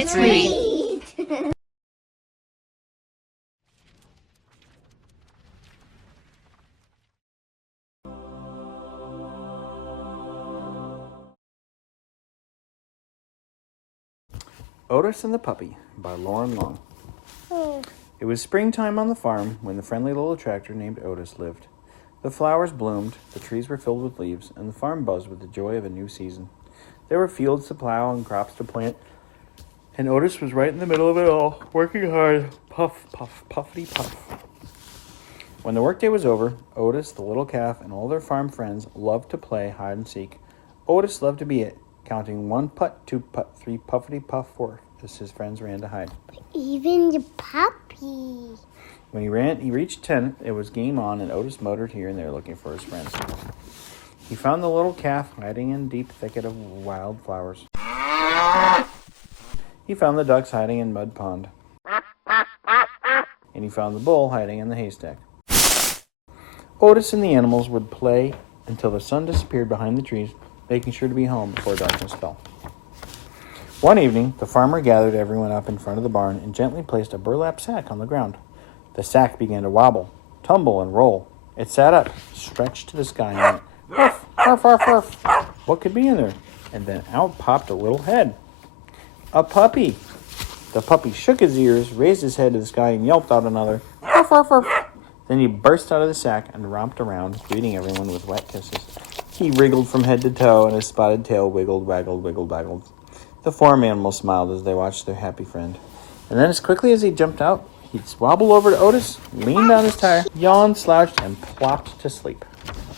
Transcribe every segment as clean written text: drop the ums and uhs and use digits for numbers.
Let's read. Otis and the Puppy by Loren Long. It was springtime on the farm when the friendly little tractor named Otis lived. The flowers bloomed, the trees were filled with leaves, and the farm buzzed with the joy of a new season. There were fields to plow and crops to plant, and Otis was right in the middle of it all, working hard, puff, puff, puffity puff. When the workday was over, Otis, the little calf, and all their farm friends loved to play hide and seek. Otis loved to be it, counting 1 putt, 2 putt, 3 puffity puff, 4, as his friends ran to hide. Even the puppy. When he reached 10, it was game on, and Otis motored here and there looking for his friends. He found the little calf hiding in a deep thicket of wild flowers. He found the ducks hiding in mud pond. And he found the bull hiding in the haystack. Otis and the animals would play until the sun disappeared behind the trees, making sure to be home before darkness fell. One evening, the farmer gathered everyone up in front of the barn and gently placed a burlap sack on the ground. The sack began to wobble, tumble, and roll. It sat up, stretched to the sky, and went, "Ruff, ruff, ruff, ruff." What could be in there? And then out popped a little head. A puppy. The puppy shook his ears, raised his head to the sky, and yelped out another, "Ruff, ruff, ruff." Then he burst out of the sack and romped around, greeting everyone with wet kisses. He wriggled from head to toe, and his spotted tail wiggled, waggled, wiggled, waggled. The farm animals smiled as they watched their happy friend. And then as quickly as he jumped out, he'd wobble over to Otis, leaned on his tire, yawned, slouched, and plopped to sleep.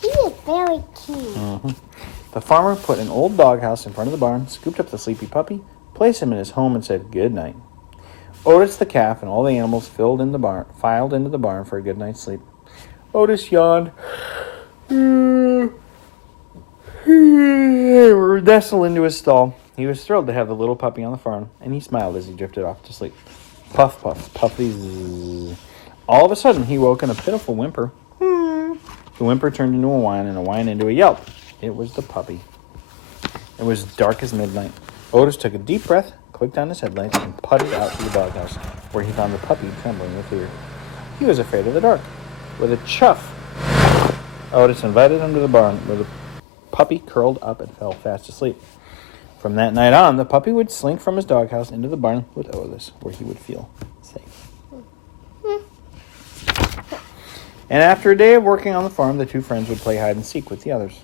He is very cute. The farmer put an old doghouse in front of the barn, scooped up the sleepy puppy, placed him in his home, and said good night. Otis the calf and all the animals filed into the barn for a good night's sleep. Otis yawned, nestled into his stall. He was thrilled to have the little puppy on the farm, and he smiled as he drifted off to sleep. Puff, puff, puffy, zzz. All of a sudden, he woke in a pitiful whimper. The whimper turned into a whine, and a whine into a yelp. It was the puppy. It was dark as midnight. Otis took a deep breath, clicked on his headlights, and putted out to the doghouse, where he found the puppy trembling with fear. He was afraid of the dark. With a chuff, Otis invited him to the barn, where the puppy curled up and fell fast asleep. From that night on, the puppy would slink from his doghouse into the barn with Otis, where he would feel safe. And after a day of working on the farm, the two friends would play hide and seek with the others.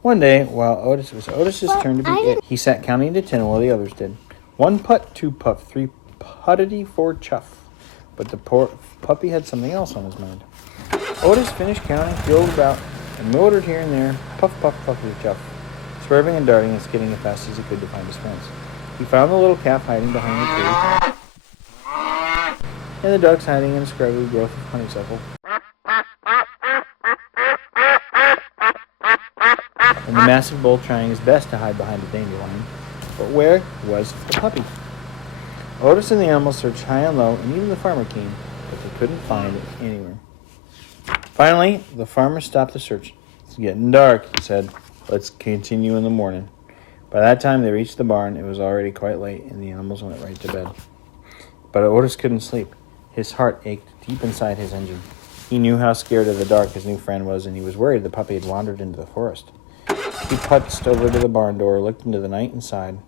One day, while it was Otis's turn to be it, he sat counting to 10 while the others did. 1 putt, 2 puff, 3 puttity, 4 chuff. But the poor puppy had something else on his mind. Otis finished counting, wheeled about, and motored here and there, puff, puff, puffity, chuff, swerving and darting and skidding as fast as he could to find his friends. He found the little calf hiding behind the tree, and the ducks hiding in a scrubby growth of honeysuckle, and the massive bull trying his best to hide behind a dandelion. But where was the puppy? Otis and the animals searched high and low, and even the farmer came, but they couldn't find it anywhere. Finally, the farmer stopped the search. "It's getting dark," he said. "Let's continue in the morning." By that time they reached the barn, it was already quite late, and the animals went right to bed. But Otis couldn't sleep. His heart ached deep inside his engine. He knew how scared of the dark his new friend was, and he was worried the puppy had wandered into the forest. He putzed over to the barn door, looked into the night, and sighed.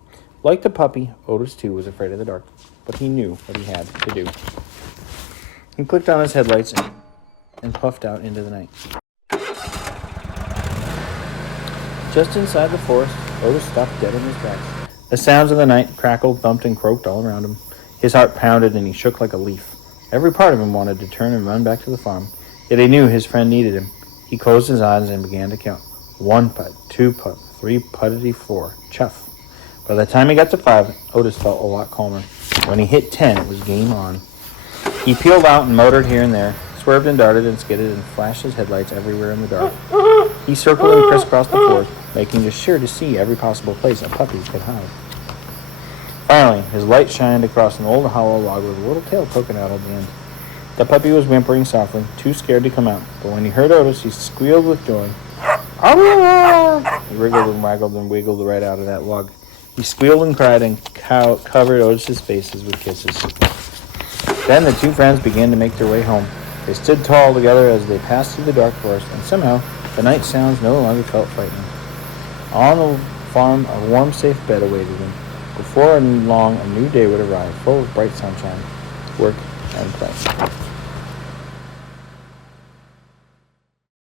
Like the puppy, Otis too was afraid of the dark, but he knew what he had to do. He clicked on his headlights and puffed out into the night. Just inside the forest, Otis stopped dead in his tracks. The sounds of the night crackled, thumped, and croaked all around him. His heart pounded, and he shook like a leaf. Every part of him wanted to turn and run back to the farm, yet he knew his friend needed him. He closed his eyes and began to count. 1 putt, 2 putt, 3 puttity, 4, chuff. By the time he got to 5, Otis felt a lot calmer. When he hit 10, it was game on. He peeled out and motored here and there, swerved and darted and skidded and flashed his headlights everywhere in the dark. He circled and crisscrossed the forest, making sure to see every possible place a puppy could hide. Finally, his light shined across an old hollow log with a little tail poking out at the end. The puppy was whimpering softly, too scared to come out, but when he heard Otis, he squealed with joy. He wriggled and waggled and wiggled right out of that log. He squealed and cried and covered Otis's faces with kisses. Then the two friends began to make their way home. They stood tall together as they passed through the dark forest, and somehow the night sounds no longer felt frightening. On the farm, a warm, safe bed awaited them. Before long, a new day would arrive, full of bright sunshine, work, and play.